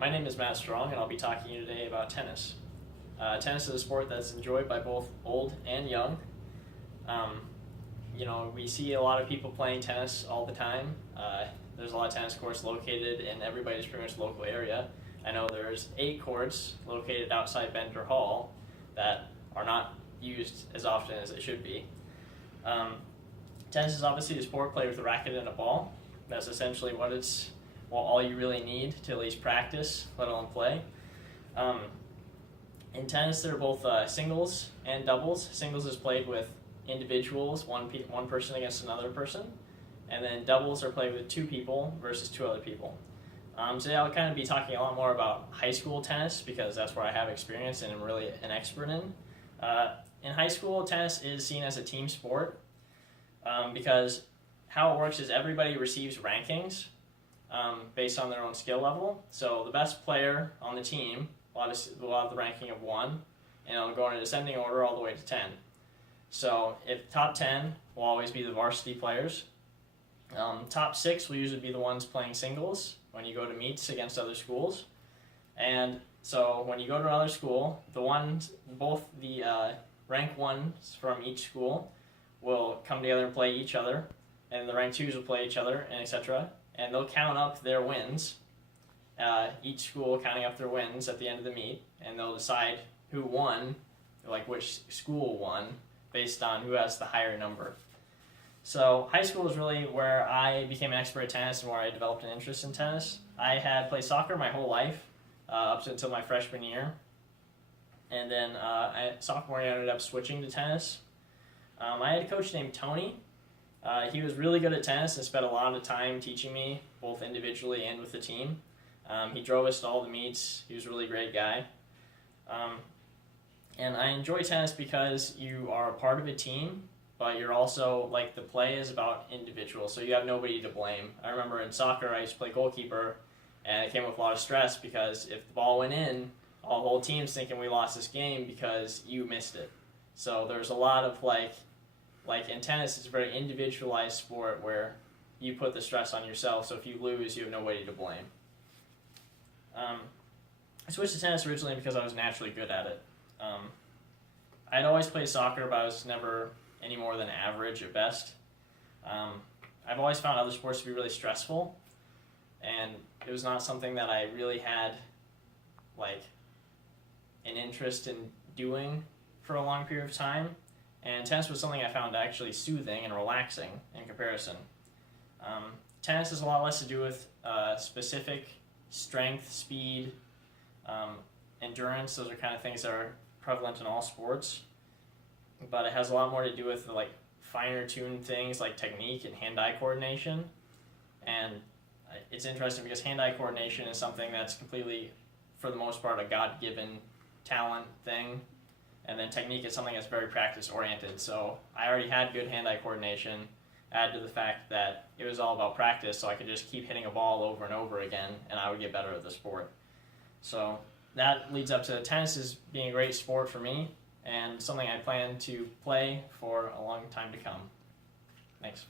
My name is Matt Strong, and I'll be talking to you today about tennis. Tennis is a sport that's enjoyed by both old and young. Um, we see a lot of people playing tennis all the time. There's a lot of tennis courts located in everybody's pretty much local area. I know there's 8 courts located outside Bender Hall that are not used as often as they should be. Tennis is obviously a sport played with a racket and a ball. That's essentially all you really need to at least practice, let alone play. In tennis, there are both singles and doubles. Singles is played with individuals, one person against another person, and then doubles are played with 2 people versus 2 other people. Today I'll kind of be talking a lot more about high school tennis because that's where I have experience and I'm really an expert in. In high school, tennis is seen as a team sport because how it works is everybody receives rankings based on their own skill level. So the best player on the team will have the ranking of 1, and it'll go in a descending order all the way to 10. So if top 10 will always be the varsity players. Top 6 will usually be the ones playing singles when you go to meets against other schools. And so when you go to another school, both the rank 1s from each school will come together and play each other, and the rank 2s will play each other, and etc. And they'll count up their wins, each school counting up their wins at the end of the meet, and they'll decide who won, like which school won, based on who has the higher number. So high school is really where I became an expert at tennis and where I developed an interest in tennis. I had played soccer my whole life, up until my freshman year. And then sophomore year I ended up switching to tennis. I had a coach named Tony. He was really good at tennis and spent a lot of time teaching me, both individually and with the team. He drove us to all the meets. He was a really great guy. And I enjoy tennis because you are a part of a team, but you're also, the play is about individuals, so you have nobody to blame. I remember in soccer, I used to play goalkeeper, and it came with a lot of stress because if the ball went in, the whole team's thinking we lost this game because you missed it. So there's a lot of, in tennis, it's a very individualized sport where you put the stress on yourself, so if you lose, you have nobody to blame. I switched to tennis originally because I was naturally good at it. I'd always played soccer, but I was never any more than average at best. I've always found other sports to be really stressful, and it was not something that I really had an interest in doing for a long period of time, and tennis was something I found actually soothing and relaxing in comparison. Tennis has a lot less to do with specific strength, speed, endurance. Those are kind of things that are prevalent in all sports, but it has a lot more to do with finer tuned things like technique and hand-eye coordination. And it's interesting because hand-eye coordination is something that's completely, for the most part, a God-given talent thing, and then technique is something that's very practice-oriented. So I already had good hand-eye coordination, add to the fact that it was all about practice, so I could just keep hitting a ball over and over again, and I would get better at the sport. So that leads up to tennis as being a great sport for me, and something I plan to play for a long time to come. Thanks.